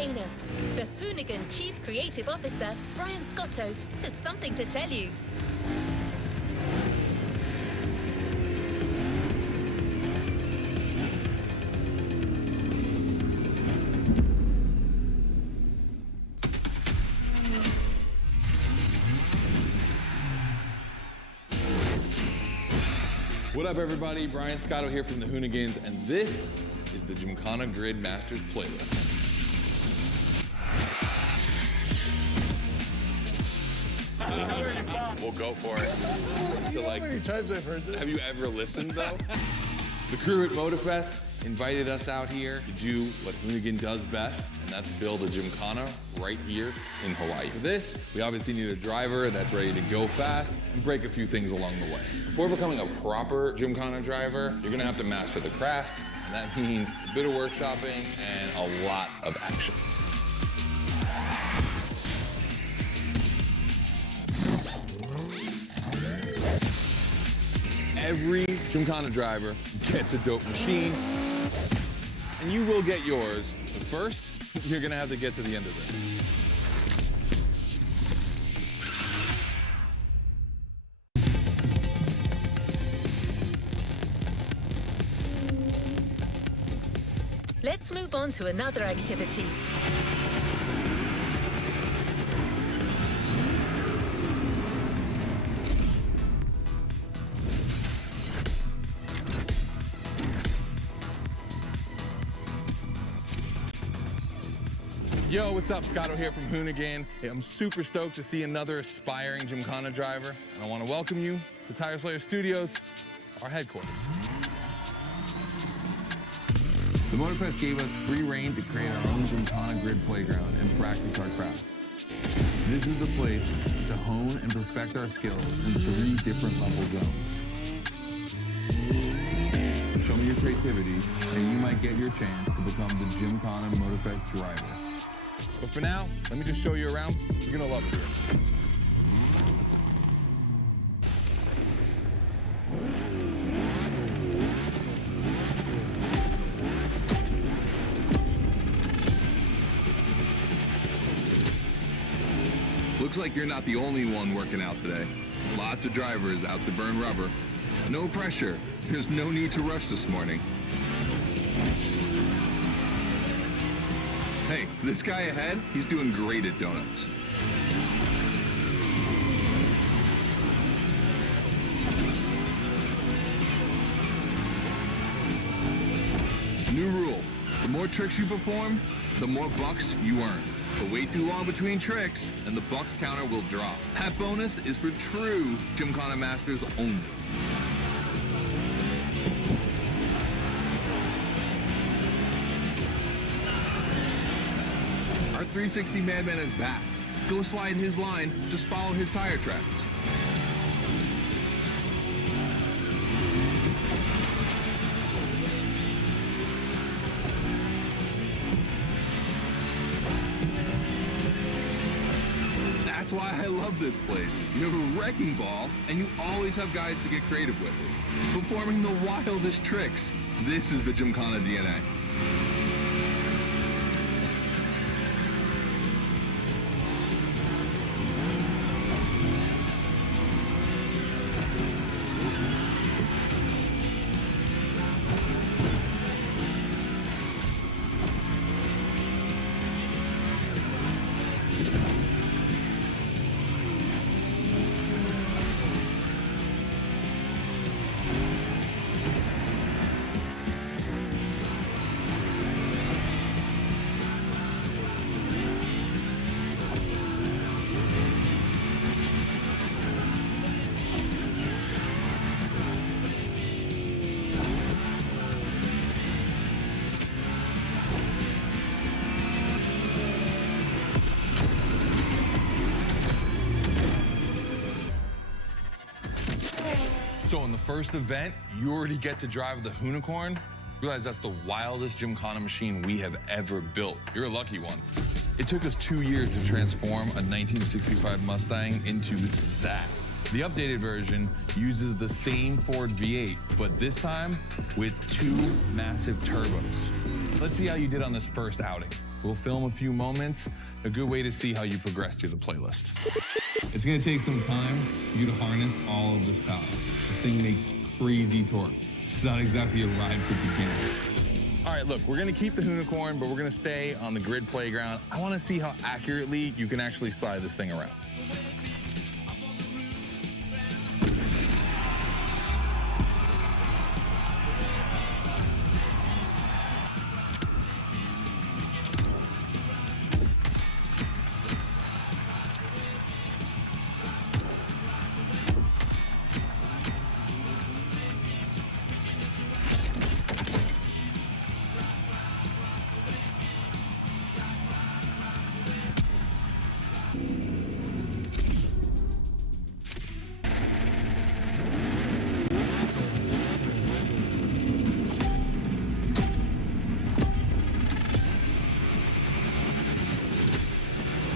entertainer. The Hoonigan Chief Creative Officer, Brian Scotto, has something to tell you. What up, everybody? Brian Scotto here from the Hoonigans, and this is the Gymkhana Grid Masters playlist. We'll go for it. You know how many times I've heard this? Have you ever listened, though? The crew at Motorfest invited us out here to do what Hoonigan does best, and that's build a Gymkhana right here in Hawaii. For this, we obviously need a driver that's ready to go fast and break a few things along the way. Before becoming a proper Gymkhana driver, you're gonna have to master the craft, and that means a bit of workshopping and a lot of action. Every Gymkhana driver gets a dope machine, and you will get yours. But first, you're gonna have to get to the end of this. Let's move on to another activity. Yo, what's up? Scotto here from Hoonigan. Hey, I'm super stoked to see another aspiring Gymkhana driver, and I want to welcome you to Tire Slayer Studios, our headquarters. The Motorfest gave us free reign to create our own Gymkhana grid playground and practice our craft. This is the place to hone and perfect our skills in 3 different level zones. Show me your creativity, and you might get your chance to become the Gymkhana Motorfest driver. But for now, let me just show you around. You're gonna love it here. Looks like you're not the only one working out today. Lots of drivers out to burn rubber. No pressure. There's no need to rush this morning. Hey, this guy ahead, he's doing great at donuts. New rule, the more tricks you perform, the more bucks you earn. But wait too long between tricks, and the bucks counter will drop. That bonus is for true Gymkhana Masters only. Our 360 Madman is back. Go slide his line, just follow his tire tracks. That's why I love this place. You have a wrecking ball, and you always have guys to get creative with it. Performing the wildest tricks. This is the Gymkhana DNA. So in the first event, you already get to drive the Hoonicorn. Realize that's the wildest Gymkhana machine we have ever built. You're a lucky one. It took us 2 years to transform a 1965 Mustang into that. The updated version uses the same Ford V8, but this time with 2 massive turbos. Let's see how you did on this first outing. We'll film a few moments, a good way to see how you progress through the playlist. It's gonna take some time for you to harness all of this power. This thing makes crazy torque. It's not exactly a ride for beginners. All right, look, we're gonna keep the Hoonicorn, but we're gonna stay on the grid playground. I wanna see how accurately you can actually slide this thing around.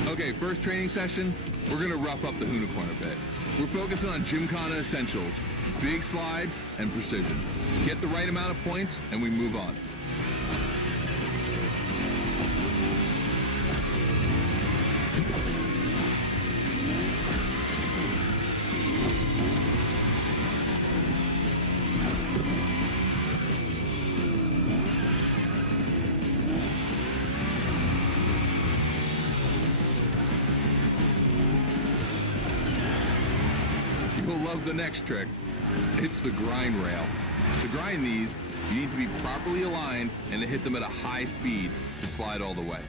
Okay, first training session, we're gonna rough up the Hoonicorn a bit. We're focusing on Gymkhana essentials, big slides and precision. Get the right amount of points and we move on. You'll love the next trick. It's the grind rail. To grind these, you need to be properly aligned and to hit them at a high speed to slide all the way.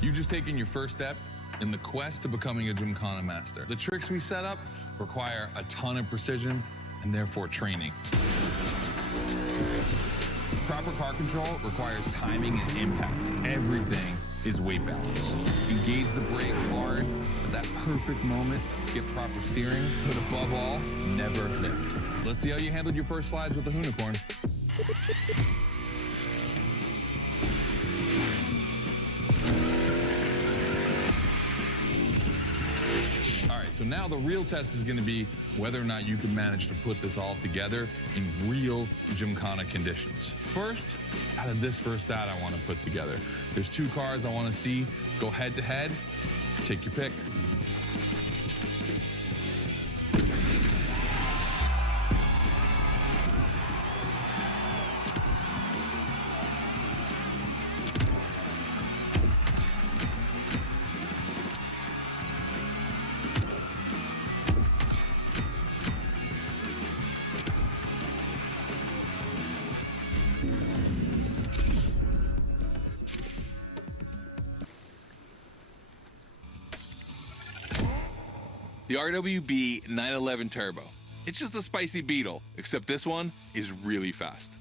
You've just taken your first step in the quest to becoming a Gymkhana master. The tricks we set up require a ton of precision and therefore training. Proper car control requires timing and impact. Everything is weight balance. Engage the brake hard at that perfect moment, get proper steering, but above all, never lift. Let's see how you handled your first slides with the Hoonicorn. So now the real test is going to be whether or not you can manage to put this all together in real Gymkhana conditions. First, out of this first stat I want to put together. There's two cars I want to see go head to head. Take your pick. The RWB 911 Turbo. It's just a spicy Beetle, except this one is really fast.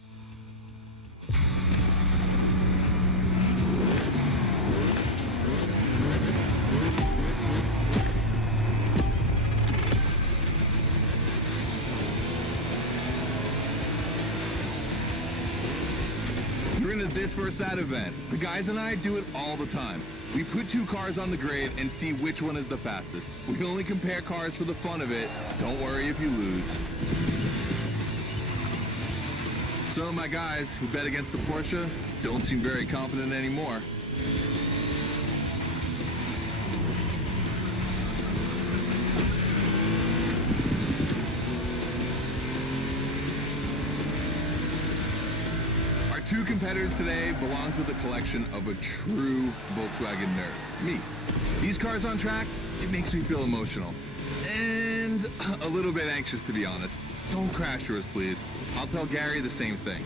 You're into this versus that event. The guys and I do it all the time. We put two cars on the grid and see which one is the fastest. We only compare cars for the fun of it. Don't worry if you lose. Some of my guys who bet against the Porsche don't seem very confident anymore. Two competitors today belong to the collection of a true Volkswagen nerd, me. These cars on track, it makes me feel emotional. And a little bit anxious, to be honest. Don't crash yours, please. I'll tell Gary the same thing.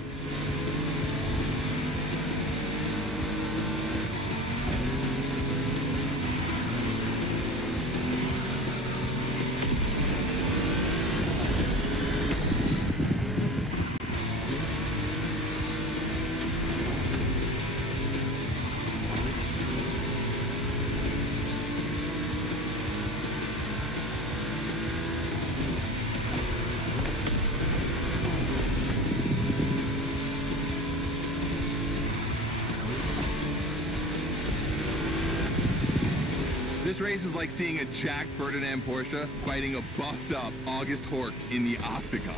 This race is like seeing a Jack Ferdinand Porsche fighting a buffed up August Hork in the octagon.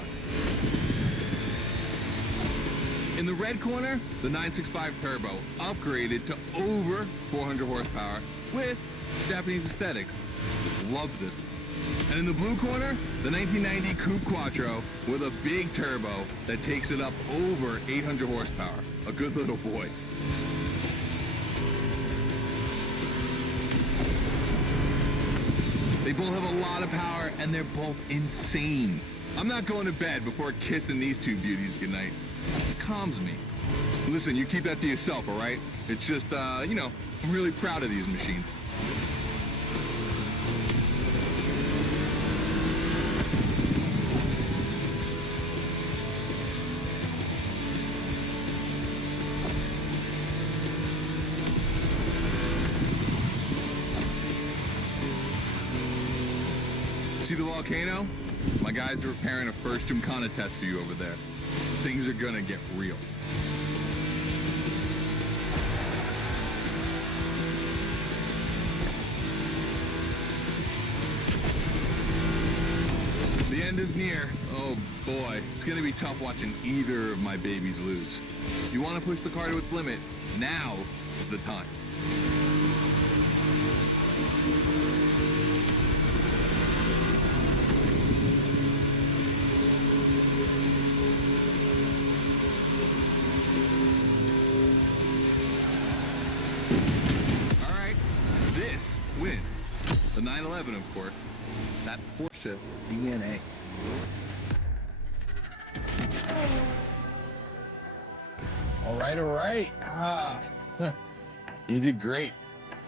In the red corner, the 965 Turbo, upgraded to over 400 horsepower with Japanese aesthetics. Love this one. And in the blue corner, the 1990 Coupe Quattro with a big turbo that takes it up over 800 horsepower. A good little boy. They both have a lot of power and they're both insane. I'm not going to bed before kissing these two beauties goodnight. It calms me. Listen, you keep that to yourself, all right? It's just, you know, I'm really proud of these machines. See the volcano? My guys are preparing a first Gymkhana test for you over there. Things are gonna get real. The end is near. Oh boy, it's gonna be tough watching either of my babies lose. If you wanna push the car to its limit, now is the time. Wins. The 911, of course. That Porsche DNA. All right. You did great.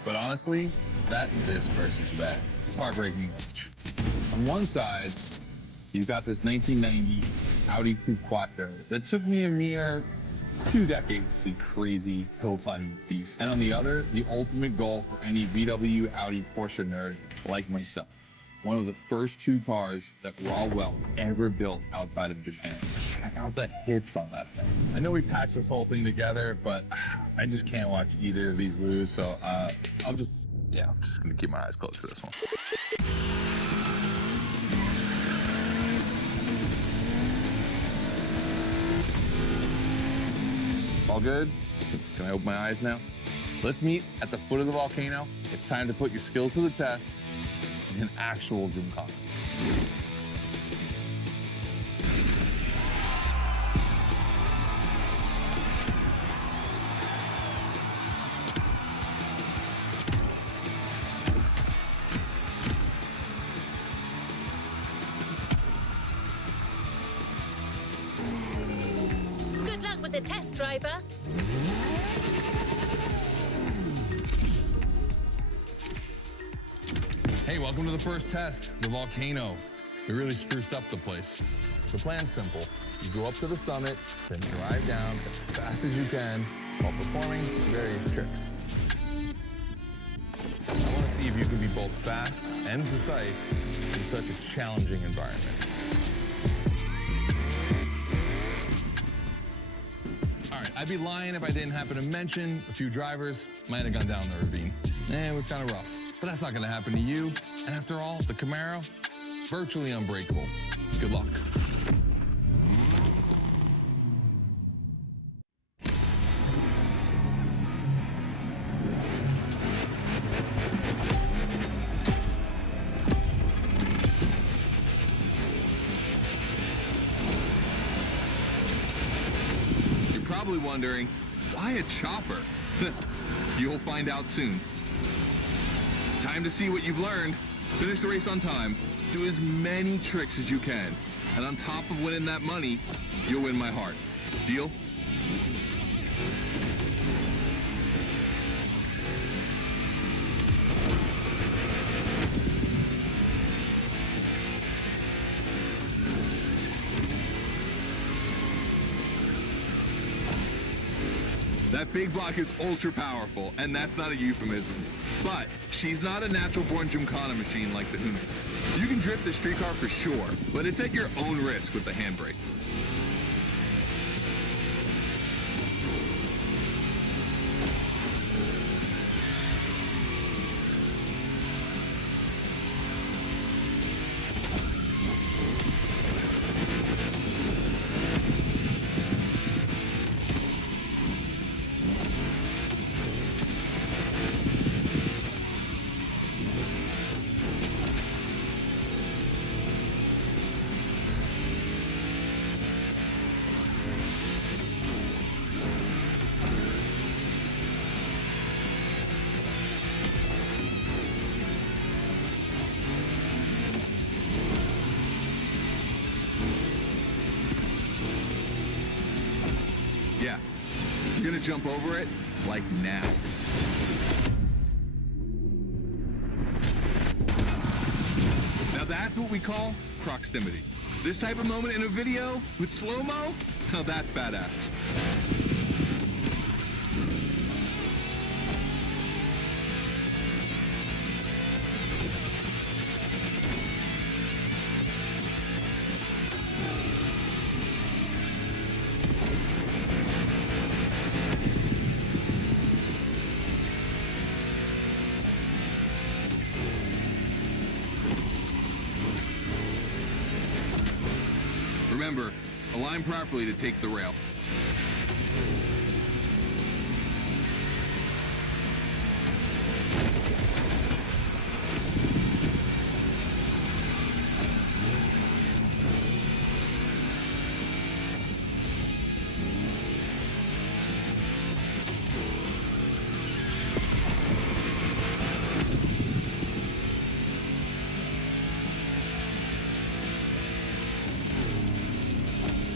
But honestly, this versus that. It's heartbreaking. On one side, you've got this 1990 Audi Coupe Quattro that took me a mere 2 decades to crazy hill climbing beast. And on the other, the ultimate goal for any VW, Audi, Porsche nerd like myself. One of the first 2 cars that Raw Welt ever built outside of Japan. Check out the hits on that thing. I know we patched this whole thing together, but I just can't watch either of these lose, so I'm just gonna keep my eyes closed for this one. All good? Can I open my eyes now? Let's meet at the foot of the volcano. It's time to put your skills to the test in an actual Gymkhana. Good luck with the test, driver. Hey, welcome to the first test, the volcano. We really spruced up the place. The plan's simple. You go up to the summit, then drive down as fast as you can while performing various tricks. I want to see if you can be both fast and precise in such a challenging environment. All right, I'd be lying if I didn't happen to mention a few drivers might have gone down the ravine. It was kind of rough. But that's not going to happen to you. And after all, the Camaro, virtually unbreakable. Good luck. You're probably wondering, why a chopper? You'll find out soon. Time to see what you've learned. Finish the race on time. Do as many tricks as you can. And on top of winning that money, you'll win my heart. Deal? That big block is ultra powerful, and that's not a euphemism. But she's not a natural-born Gymkhana machine like the Hoonigan. You can drift the street car for sure, but it's at your own risk with the handbrake. jump over it, like now. Now that's what we call proximity. This type of moment in a video with slow-mo, now that's badass. Remember, align properly to take the rail.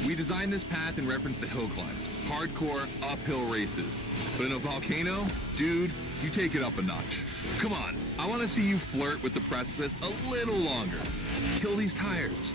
We designed this path in reference to hill climbs, hardcore uphill races. But in a volcano, dude, you take it up a notch. Come on, I want to see you flirt with the precipice a little longer. Kill these tires.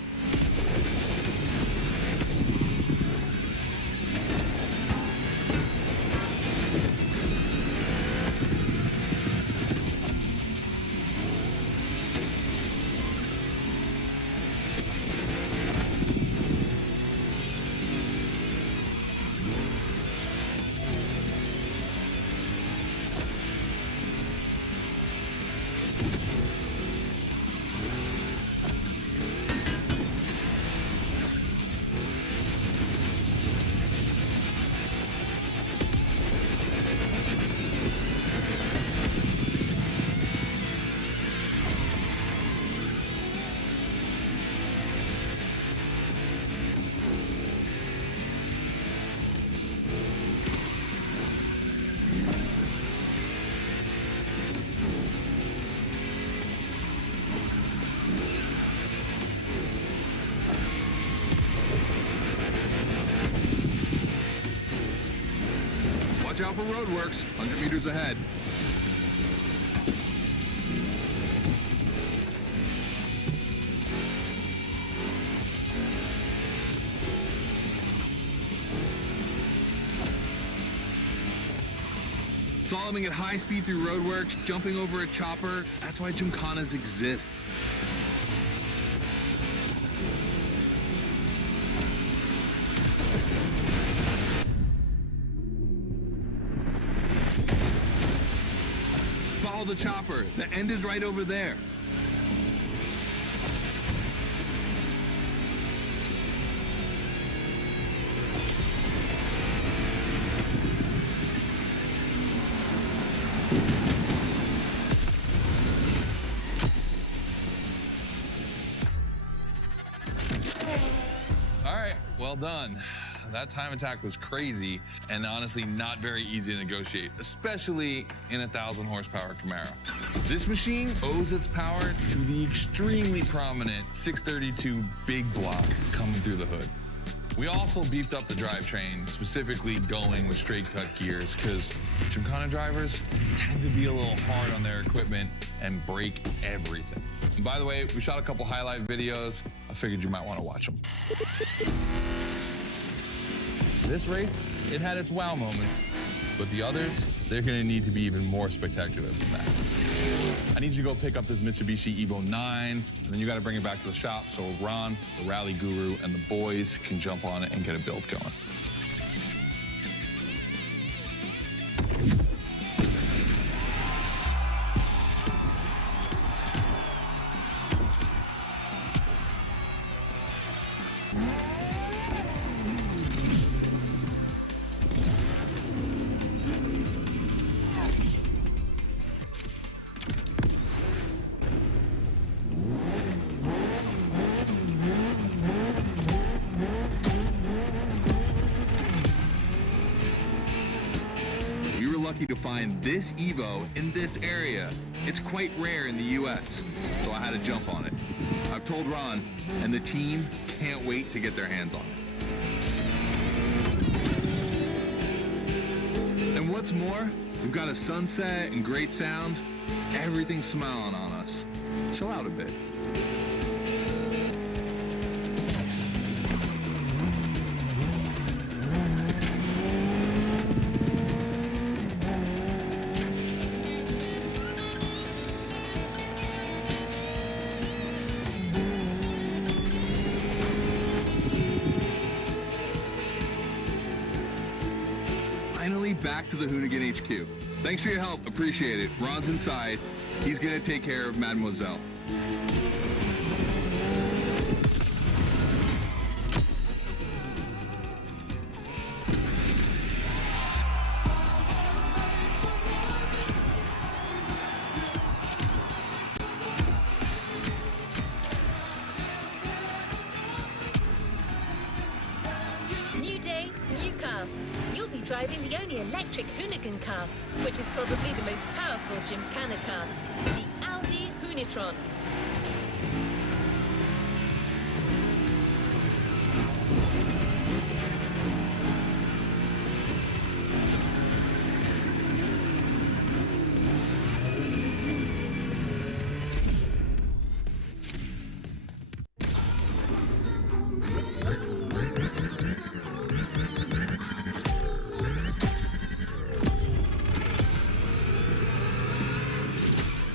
Watch out for roadworks, 100 meters ahead. Slaloming at high speed through roadworks, jumping over a chopper, that's why gymkhanas exist. Follow the chopper. The end is right over there. All right, well done. That time attack was crazy and honestly not very easy to negotiate, especially in a 1,000 horsepower Camaro. This machine owes its power to the extremely prominent 632 big block coming through the hood. We also beefed up the drivetrain, specifically going with straight cut gears, because gymkhana drivers tend to be a little hard on their equipment and break everything. And by the way, we shot a couple highlight videos. I figured you might want to watch them. This race, it had its wow moments, but the others, they're gonna need to be even more spectacular than that. I need you to go pick up this Mitsubishi Evo 9, and then you gotta bring it back to the shop so Ron, the rally guru, and the boys can jump on it and get a build going. Lucky to find this Evo in this area. It's quite rare in the US, so I had to jump on it. I've told Ron, and the team can't wait to get their hands on it. And what's more, we've got a sunset and great sound. Everything's smiling on us. Chill out a bit. Finally back to the Hoonigan HQ. Thanks for your help, appreciate it. Ron's inside. He's gonna take care of Mademoiselle. New day, new car. You'll be driving the only electric Hoonigan car, which is probably the most powerful Gymkhana car, the Audi Hoonitron.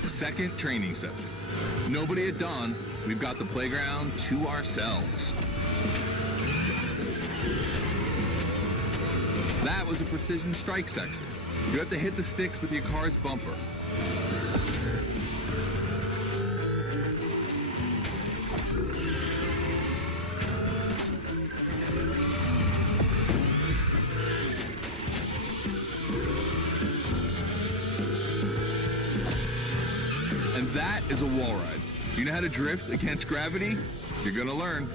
Second training session. Nobody at dawn. We've got the playground to ourselves. That was a precision strike section. You have to hit the sticks with your car's bumper. And that is a wall ride. You know how to drift against gravity? You're gonna learn.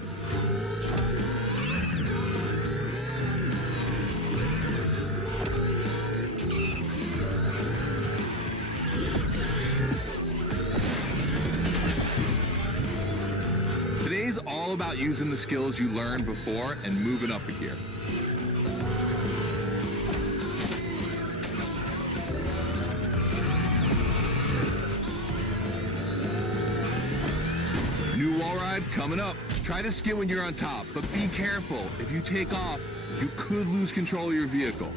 Today's all about using the skills you learned before and moving up a gear. New wall ride coming up. Try to skid when you're on top, but be careful. If you take off, you could lose control of your vehicle.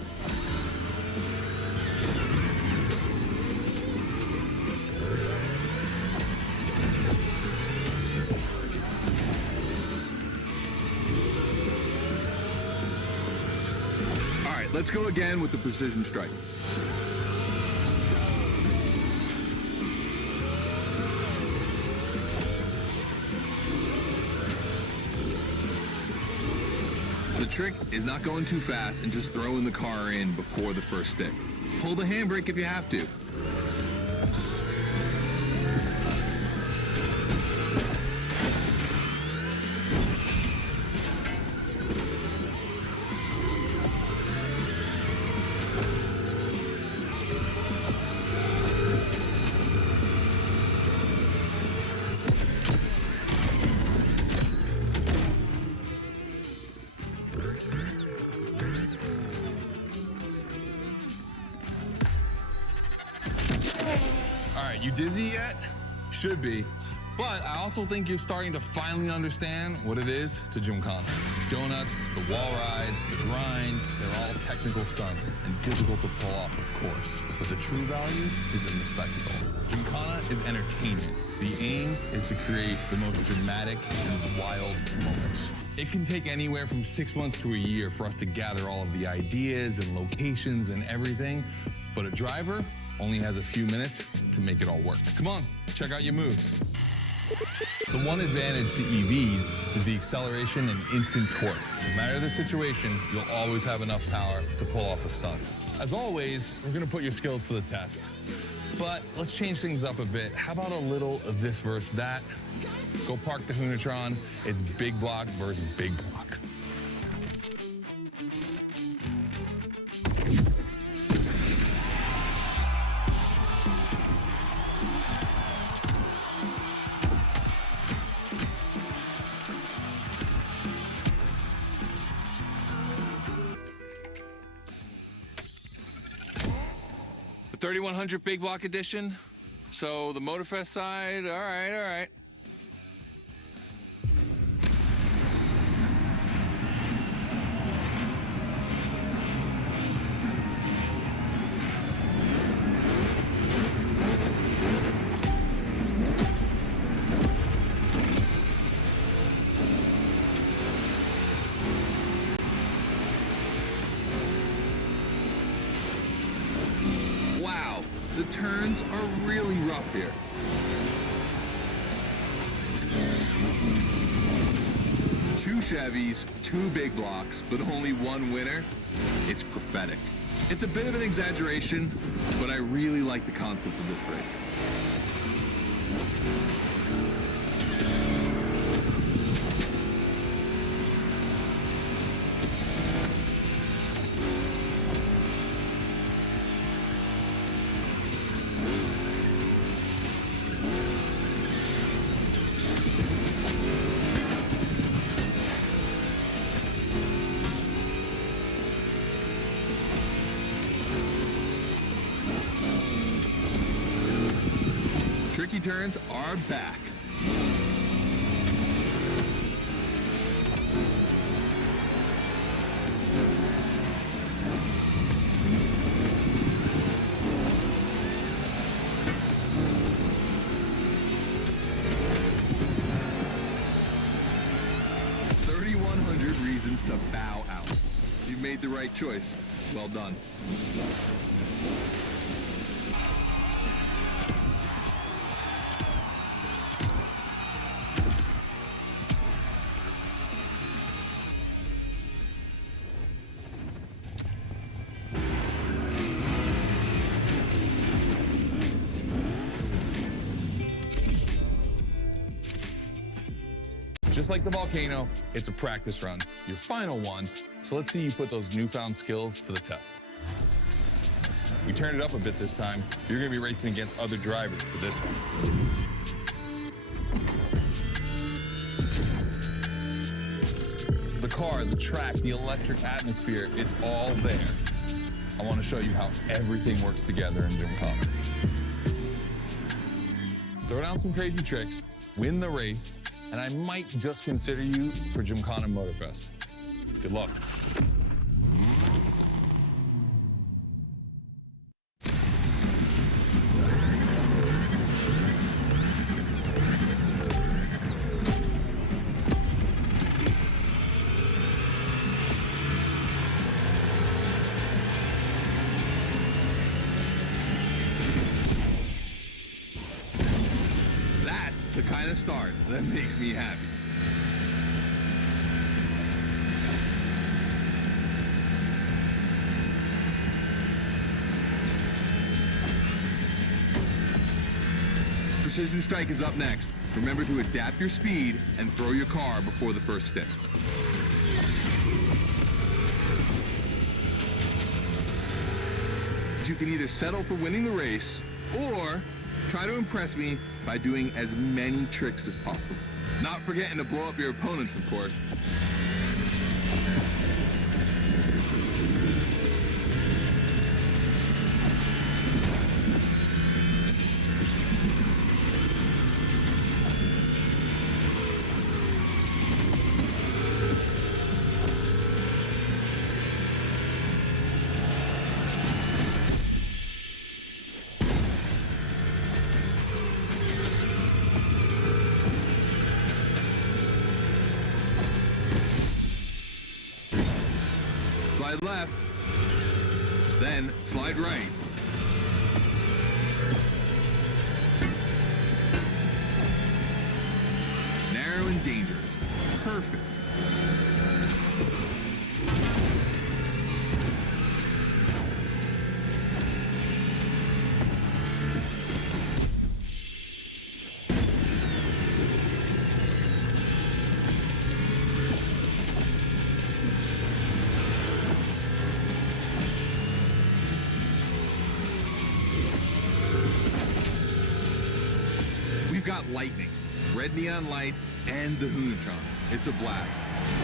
All right, let's go again with the precision strike. The trick is not going too fast and just throwing the car in before the first stick. Pull the handbrake if you have to. You dizzy yet? Should be. But I also think you're starting to finally understand what it is to Gymkhana. Donuts, the wall ride, the grind, they're all technical stunts and difficult to pull off, of course. But the true value is in the spectacle. Gymkhana is entertainment. The aim is to create the most dramatic and wild moments. It can take anywhere from 6 months to a year for us to gather all of the ideas and locations and everything, but a driver only has a few minutes to make it all work. Come on, check out your moves. The one advantage to EVs is the acceleration and instant torque. No matter the situation, you'll always have enough power to pull off a stunt. As always, we're gonna put your skills to the test. But let's change things up a bit. How about a little of this versus that? Go park the Hoonitron. It's big block versus big block. 3100 big block edition. So the Motorfest side, all right. Wow, the turns are really rough here. Two Chevys, two big blocks, but only one winner. It's pathetic. It's a bit of an exaggeration, but I really like the concept of this race. Tricky turns are back. Reasons to bow out. You made the right choice. Well done. Just like the volcano, it's a practice run, your final one. So let's see you put those newfound skills to the test. We turned it up a bit this time. You're gonna be racing against other drivers for this one. The car, the track, the electric atmosphere, it's all there. I wanna show you how everything works together in Gymkhana. Throw down some crazy tricks, win the race, and I might just consider you for Gymkhana Motorfest. Good luck. The kind of start that makes me happy. Precision Strike is up next. Remember to adapt your speed and throw your car before the first stick. You can either settle for winning the race or try to impress me by doing as many tricks as possible. Not forgetting to blow up your opponents, of course. Slide left, then slide right. Narrow and dangerous. Perfect. We've got lightning, red neon light, and the Hoonitron. It's a blast.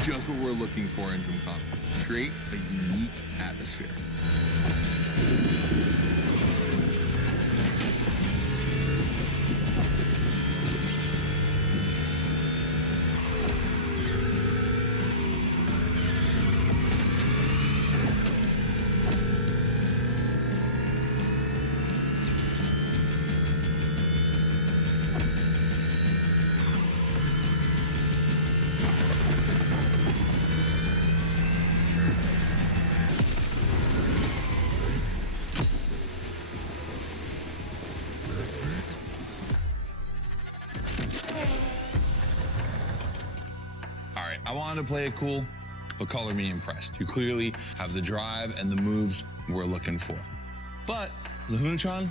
Just what we're looking for in Gymkhana. Create a unique atmosphere. I wanted to play it cool, but color me impressed. You clearly have the drive and the moves we're looking for. But the Hoonitron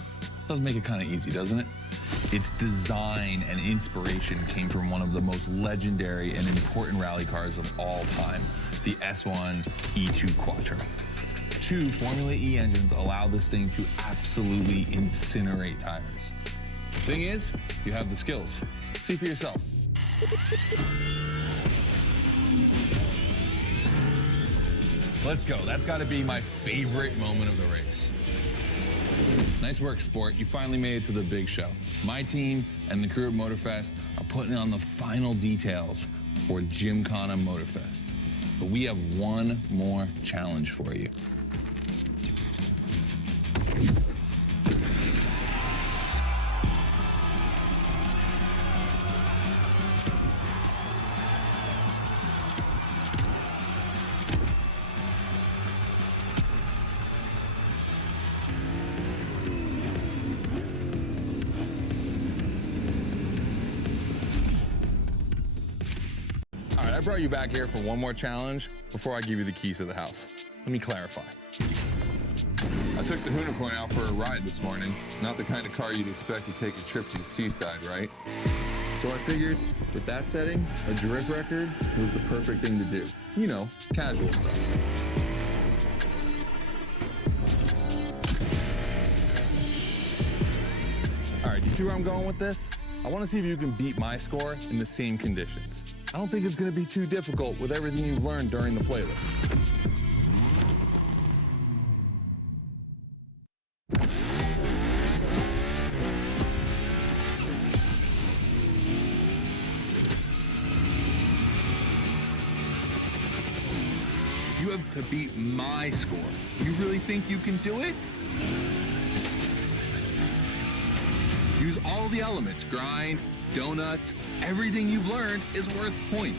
does make it kind of easy, doesn't it? Its design and inspiration came from one of the most legendary and important rally cars of all time, the S1 E2 Quattro. 2 Formula E engines allow this thing to absolutely incinerate tires. Thing is, you have the skills. See for yourself. Let's go. That's got to be my favorite moment of the race. Nice work, sport. You finally made it to the big show. My team and the crew at Motorfest are putting on the final details for Gymkhana Motorfest. But we have one more challenge for you. I brought you back here for one more challenge before I give you the keys to the house. Let me clarify. I took the Hoonicorn out for a ride this morning. Not the kind of car you'd expect to take a trip to the seaside, right? So I figured with that setting, a drift record was the perfect thing to do. You know, casual stuff. All right, you see where I'm going with this? I want to see if you can beat my score in the same conditions. I don't think it's going to be too difficult with everything you've learned during the playlist. You have to beat my score. You really think you can do it? Use all the elements, grind, donut, everything you've learned is worth points.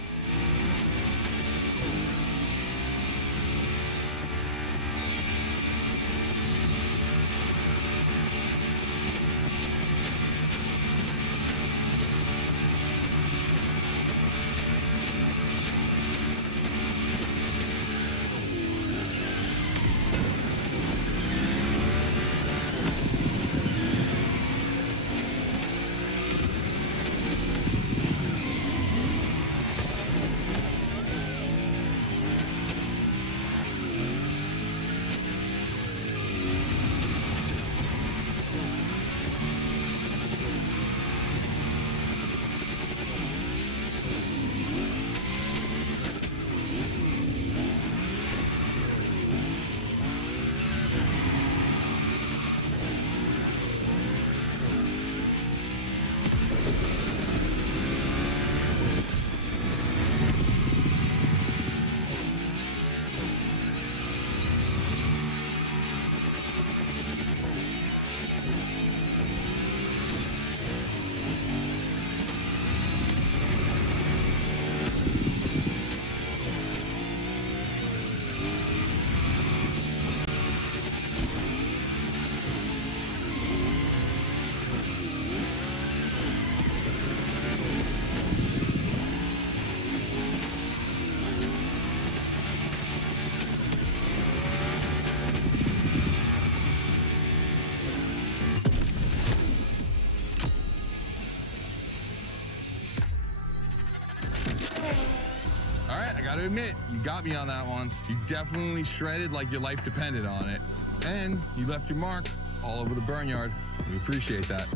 Gotta admit, you got me on that one. You definitely shredded like your life depended on it. And you left your mark all over the barnyard. We appreciate that.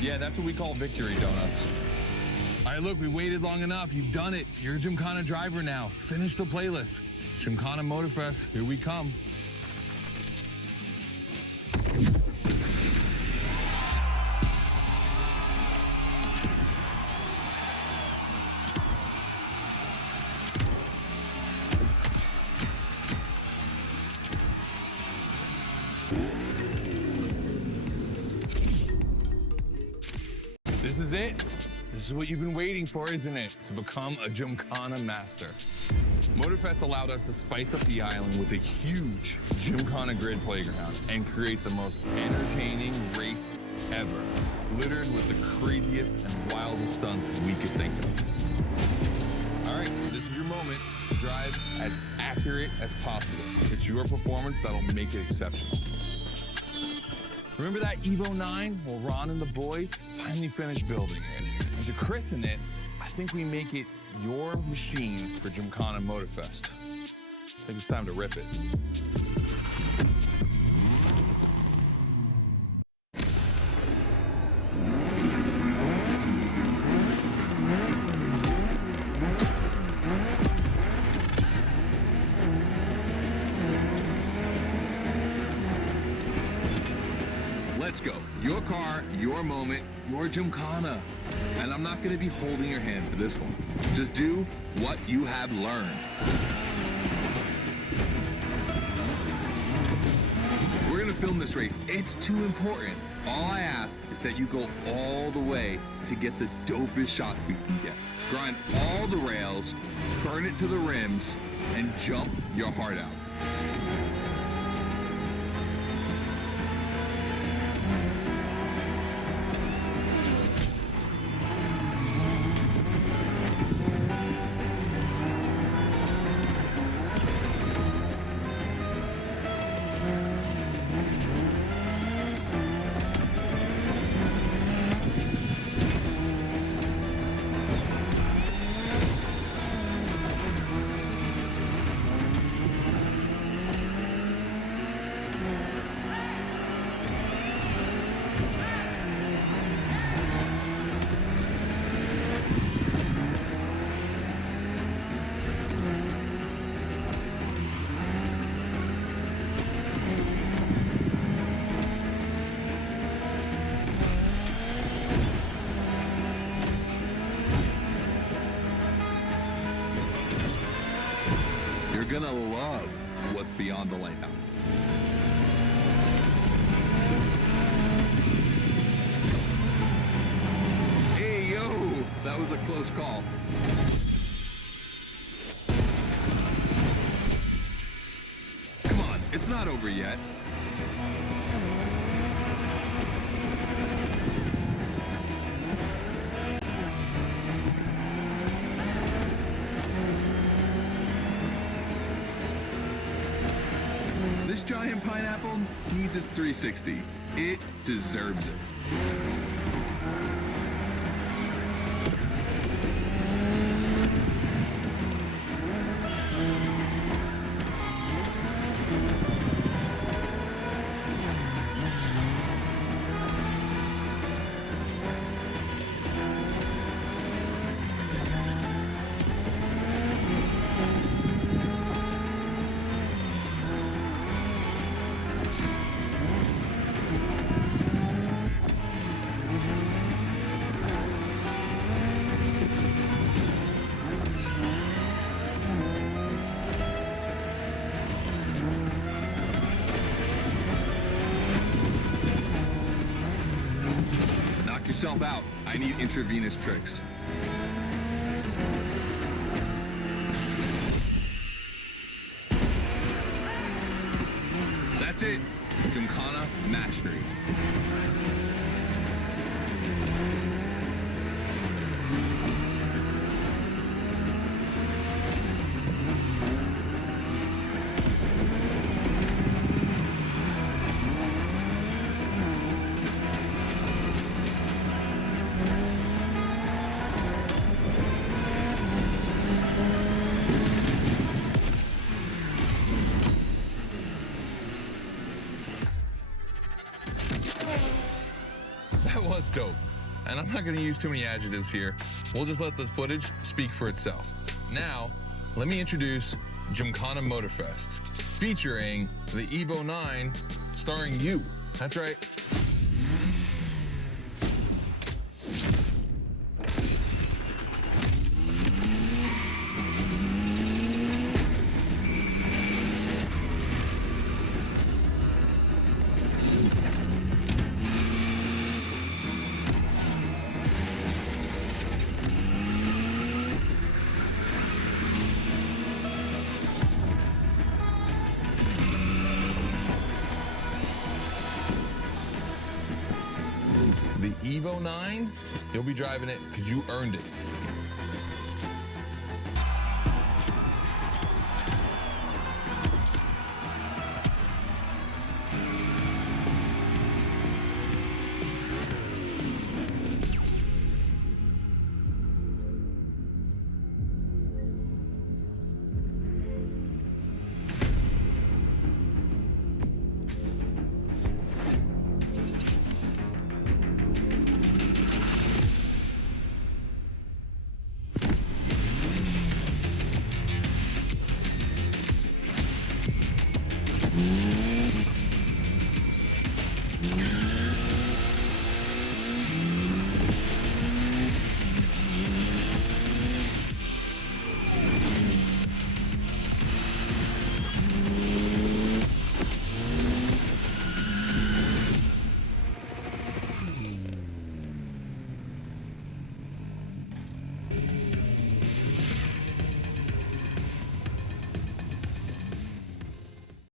Yeah, that's what we call victory donuts. All right, look, we waited long enough. You've done it. You're a Gymkhana driver now. Finish the playlist. Gymkhana Motorfest, here we come. This is it. This is what you've been waiting for, isn't it? To become a Gymkhana master. Motorfest allowed us to spice up the island with a huge Gymkhana grid playground and create the most entertaining race ever, littered with the craziest and wildest stunts we could think of. All right, this is your moment. Drive as accurate as possible. It's your performance that'll make it exceptional. Remember that Evo 9? Well, Ron and the boys finally finished building it. And to christen it, I think we make it your machine for Gymkhana Motorfest. I think it's time to rip it. Let's go. Your car, your moment, your Gymkhana. And I'm not going to be holding your hand for this one. Just do what you have learned. We're going to film this race. It's too important. All I ask is that you go all the way to get the dopest shots we can get. Grind all the rails, burn it to the rims, and jump your heart out. You're gonna love what's beyond the lighthouse. Hey, yo, that was a close call. Come on, it's not over yet. This giant pineapple needs its 360. It deserves it. Yourself out. I need intravenous tricks. That's it. Gymkhana mastery. That was dope. And I'm not gonna use too many adjectives here. We'll just let the footage speak for itself. Now, let me introduce Gymkhana Motorfest, featuring the Evo 9, starring you. That's right. Evo 9, you'll be driving it because you earned it.